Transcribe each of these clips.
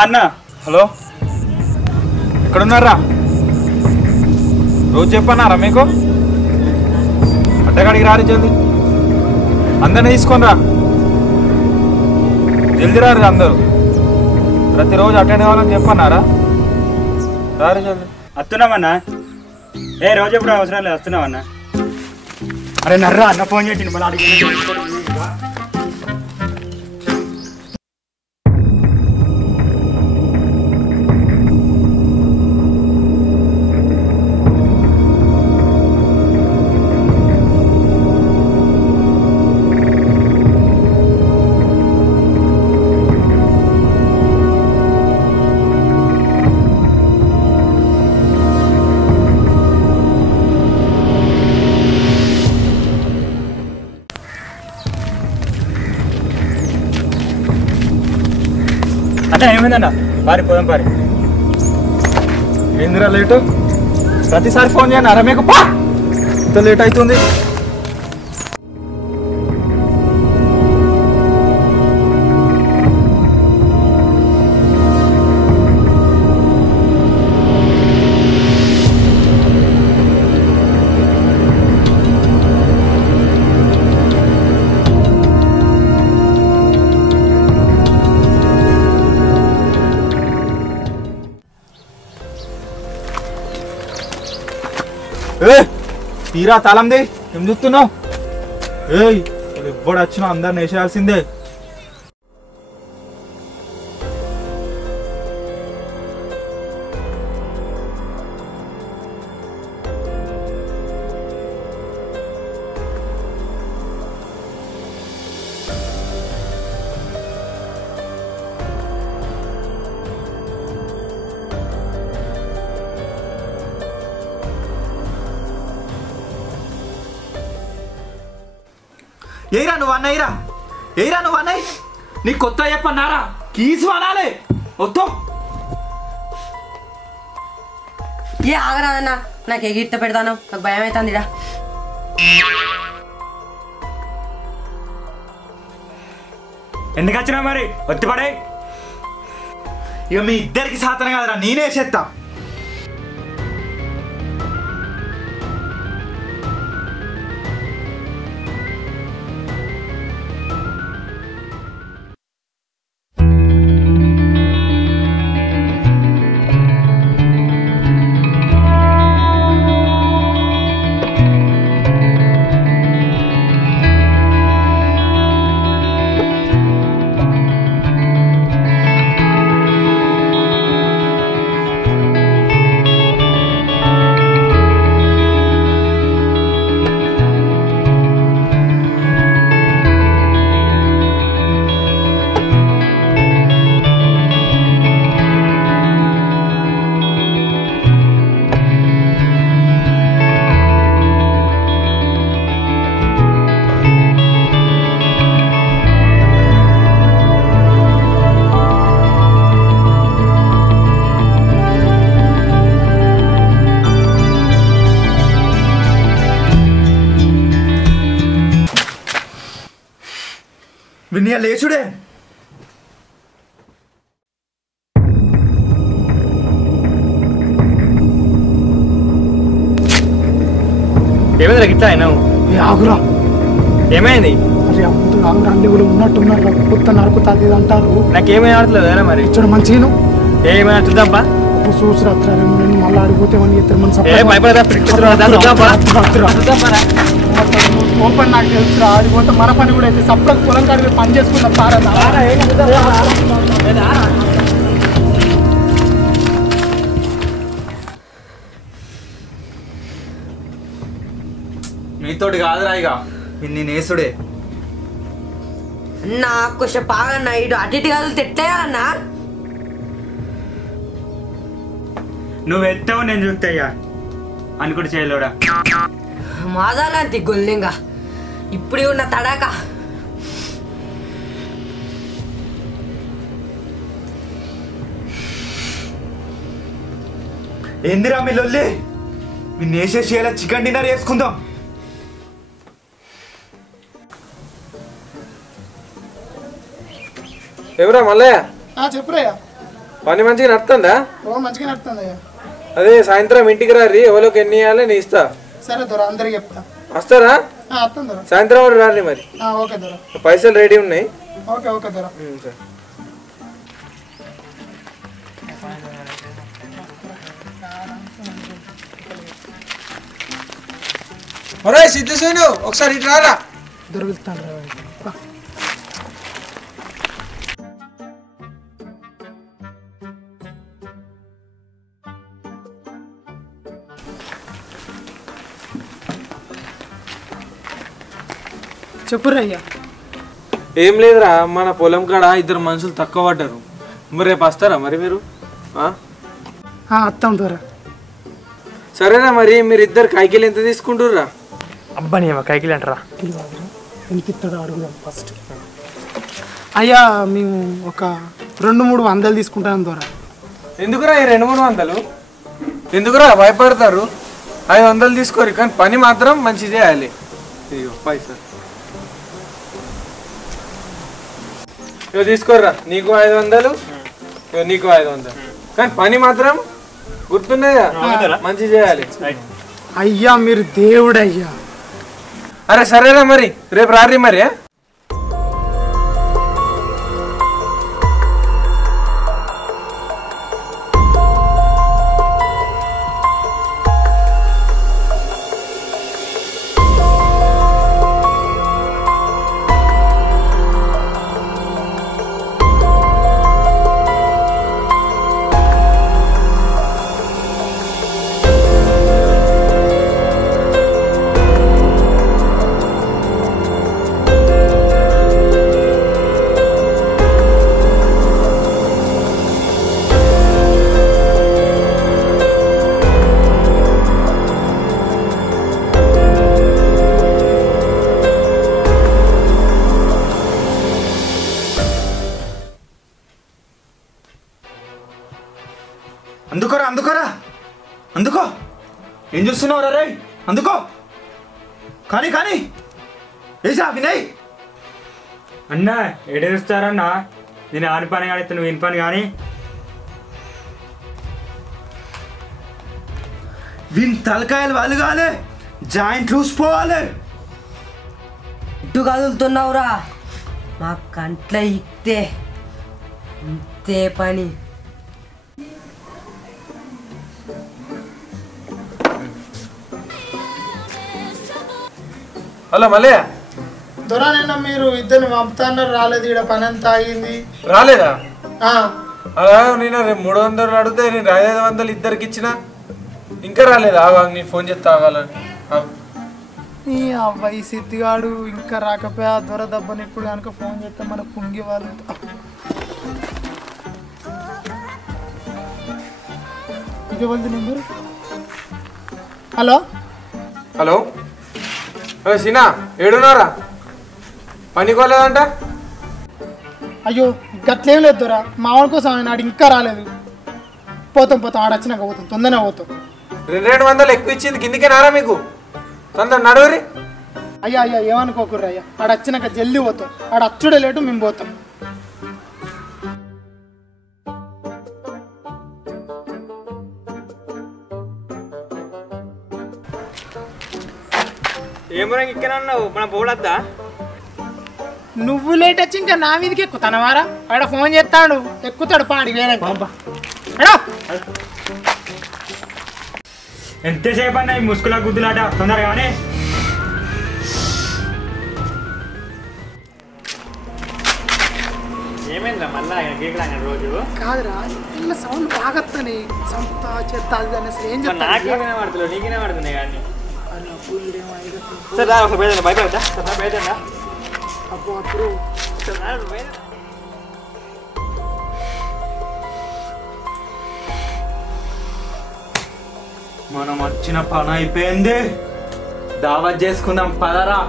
అన్న హలో ఎక్కడున్నారా? రోజు చెప్పన్నారా మీకు? అడ్డగాడికి రారు జల్దీ, అందరినీ తీసుకొని రా. జల్దీ రారు అందరూ, ప్రతిరోజు అటెండ్ కావాలని చెప్పన్నారా? రారు జల్దీ. వస్తున్నామన్నా. రోజు ఎప్పుడు అవసరం లేదు, వస్తున్నామన్నా. అరే నర్రా అన్న ఫోన్ చేసింది మళ్ళీ అడిగి. అన్న ఏమైందన్న? పోదాం పారి. ఏందిరా లేటు? ప్రతిసారి ఫోన్ చేయను అరే మీకు పా, ఇంత లేట్ అవుతుంది. తీరా తాళంది, ఏం చూస్తున్నావు? ఎవ్వడు వచ్చినా అందరిని వేసేయాల్సిందే. ఏయిరా నువ్వు అన్నయ్యరా, ఏయిరా నువ్వు అన్నయ్య. నీకు కొత్త చెప్పన్నారా? కీసు అనాలి వద్దు. ఆగరాదన్నా, నాకు ఎగిరిత పెడతాను, నాకు భయం అవుతుంది. ఎందుకు వచ్చినా మరి? ఒత్తిపడే. ఇక మీ ఇద్దరికి సాధన కాదురా, నేనే చేస్తా. వినయ లేచుడే. ఏమైంది ఇట్లా అయినావు? ఆగురా. ఏమైంది? అరే అమ్ముతున్నా అల్లెవులు ఉన్నట్టున్నారు, కొత్త నరుకుతుంది అంటారు. నాకేమీ ఆడట్లేదు వేరే మరి. ఇచ్చాడు మంచిగా ఏమైనా చూద్దాంపా. చూసిరాత్రేమో నేను మళ్ళీ అడిగిపోతే ఓపెన్ నాకు తెలుసురా. ఆడిపోతే మన పని కూడా అయితే సప్లకు పొలం కాడికి పని చేసుకున్నాం సారా. మీతోటి కాదురా ఇక ఇన్ని నేసుడే. నాకు బాగా ఇటు అటు ఇటు కాదు తెట్టేయాలన్నా. నువ్వు ఎత్తావు నేను చూస్తాయ్యా అని కూడా చేయలేడా. మాదాలంతి గొల్లింగా ఇప్పుడు ఉన్న తడాక. ఏందిరా మీ లొల్లి? మీ నేసేసి ఇలా చికెన్ డిన్నర్ చేసుకుందాం. ఎవరా మల్లయ్య? చెప్పురయ్యా. పని మంచిగా నడుతుందా? ఓ మంచిగా నడుతుంది. అదే సాయంత్రం ఇంటికి రారి, ఎవరికి ఎన్ని ఇవ్వాలి నేను ఇస్తా. సరే దొర, అందరికి చెప్తా. వస్తారా? వస్తాం దొర. సాయంత్రం వరకు రారి మరి. ఓకే దొర. పైసలు రెడీ ఉన్నాయి. ఓకే ఓకే దొర. సరే. ఒరే సిద్ధుసేను ఒకసారి ఇటు రారా. దొరుకుతాను. చెప్పురా అయ్యా. ఏం లేదురా, మన పొలం కాడ ఇద్దరు మనుషులు తక్కువ పడ్డారు. మరి రేపు వస్తారా మరి మీరు? వస్తాం దొర. సరేనా మరి, మీరు ఇద్దరు కైకిలు ఎంత తీసుకుంటుర్రా? అబ్బా నీ కైకిలు అంటారా? ఎంత ఇస్తాడో అడుగుదాం ఫస్ట్. అయ్యా మేము ఒక 200-300 తీసుకుంటాం దొర. ఎందుకురా ఈ 200-300? ఎందుకురా భయపడతారు? 500 తీసుకోరు, కానీ పని మాత్రం మంచి చేయాలి. ఇదిగో పైసలు ఇవి తీసుకోర్రా. నీకు 500, నీకు 500, కానీ పని మాత్రం గుర్తున్నాయా, మంచి చేయాలి. అయ్యా మీరు దేవుడయ్యా. అరే సరేనా మరి, రేపు రారి మరి. అందుకోరా అందుకోరా అందుకో. ఏం చూస్తున్నావు రే? అందుకో. కానీ కానీ ఏసా వినయ్ అన్నా ఎడేస్తారన్నా, నేను ఆని పని కానీ నువ్వు ఇన్ పని కానీ. విన్ తలకాయలు వాళ్ళు కాలే, జాయింట్ లూసిపోవాలి. ఇటు కదులుతున్నావురా, మా కంట్ల ఇక్తే ఇంతే పని. హలో మల్లయ్య. దొర నిన్న మీరు ఇద్దరిని పంపుతాన్నారు, రాలేదు. ఇక్కడ పని అంతా అయింది. రాలేదా? అలా నేను 300 అడిగితే నేను 500 ఇద్దరికి ఇచ్చిన, ఇంకా రాలేదా? నీ ఫోన్ చేస్తా ఆగాలని. ఈ అబ్బాయి సిద్ధిగాడు ఇంకా రాకపోయా. దొర దబ్బని ఇప్పుడు కనుక ఫోన్ చేస్తే మన పుంగి వాళ్ళు. ఇదే వాళ్ళు నెంబరు. హలో హలో సీనా, ఏడున్నారా? పనికోలేదంట? అయ్యో గట్లేం లేదు దొర, మా వాళ్ళ కోసం ఆయన ఆడు ఇంకా రాలేదు. పోతాం ఆడ వచ్చినాక పోతాం, తొందరనే పోతాం. 200 ఎక్కువ ఇచ్చింది, కిందికే నారా మీకు? తొందర నడువురి. అయ్యా అయ్యా ఏమనుకోకుర్రా అయ్యా, ఆడ వచ్చినాక జల్దీ పోతాం. ఆడ అచ్చుడే లేటు, మేము పోతాం. ఏమో ఇక్కడ అన్నావు, మన పోడద్దా? నువ్వు లేట్ వచ్చి ఇంకా నా మీదకి ఎక్కుతానవారా? ఆడ ఫోన్ చేస్తాడు, ఎక్కుతాడు పాడి వేరే. ఎంతసేపు అన్నా ఈ ముసుగుల గుద్దులాట, తొందరగానే. ఏమైందా మళ్ళా గీకలాగా రోజు? కాదురా, ఇలా సౌండ్ బాగత్తని సంత చెత్త అది అని అసలు ఏం చెప్తా. నాకేమైనా పడుతుంది, నీకేనే పడుతున్నాయి కానీ. సరే ఒకసారి బయట భయపడతా, బయట అప్పుడు అప్పుడు మనం వచ్చిన పని అయిపోయింది, దావత్ చేసుకుందాం పదరా.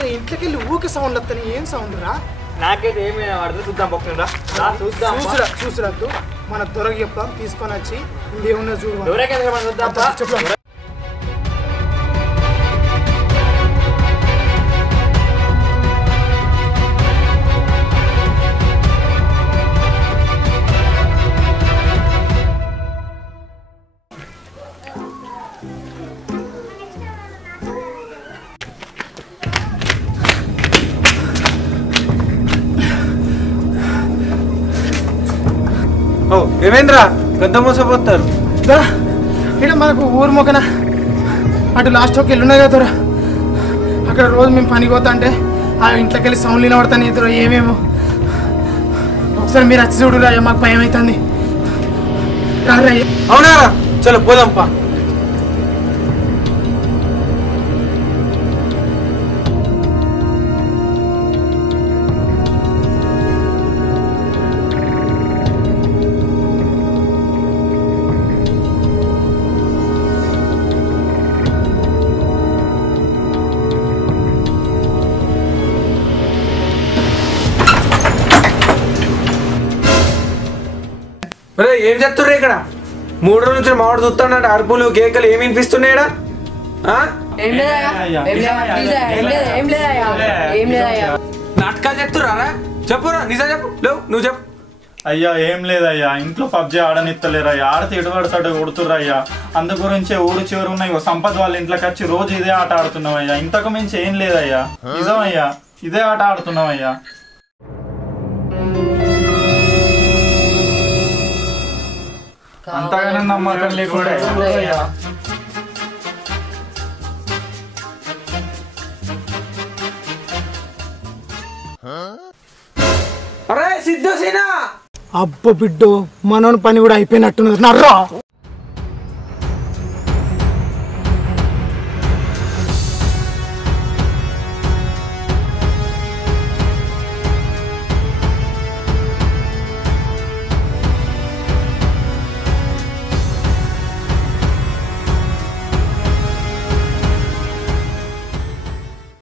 కాదు ఇంట్లోకి వెళ్ళి ఊకే సౌండ్ వస్తాను ఏం సౌండ్ రా నాకైతే ఏమి అర్థం చూద్దాం పక్కన చూద్దాం చూసిరద్దు మన దొరకు చెప్తాం తీసుకొని వచ్చి ఇంకేమున్నా చూడు చూద్దాం చెప్పు ఓ ఏమేంద్రా పెద్ద మోసపోతారు ఇక్కడ మనకు ఊరు మొక్కన అటు లాస్ట్ ఒక ఇల్లు ఉన్నాయి కదా దొర అక్కడ రోజు మేము పనికి పోతా అంటే ఆ ఇంట్లోకి వెళ్ళి సౌండ్లు వినబడతాను దొర ఏమేమో ఒకసారి మీరు వచ్చి చూడు రా మాకు భయం అవుతుంది రా అవునా చలో పోదాంపా అరే ఏం చెప్తుర్రు ఇక్కడ 3 రోజుల నుంచి మామిడి చూస్తాడు అరుపులు కేకలు ఏమి వినిపిస్తున్నాయడా నాటకాలు చెప్తుర్రా చెప్పురా నిజం చెప్పు లేవు నువ్వు చెప్పు అయ్యా ఏం లేదయ్యా ఇంట్లో పబ్జి ఆడనిత్తలేరయ్యా ఆడితే ఎటుపడతాడు కొడుతుర్రయ్యా అందు గురించే ఊరు చివరు ఉన్నాయి సంపత్ వాళ్ళ ఇంట్లోకి వచ్చి రోజు ఇదే ఆట ఆడుతున్నామయ్యా ఇంతకు మించి ఏం లేదయ్యా నిజమయ్యా ఇదే ఆట ఆడుతున్నామయ్యా అంతగానే నమ్మకం లేకుండా అరే సిద్ధు సీనా అబ్బ బిడ్డో మనోని పని కూడా అయిపోయినట్టున్నది నర్రా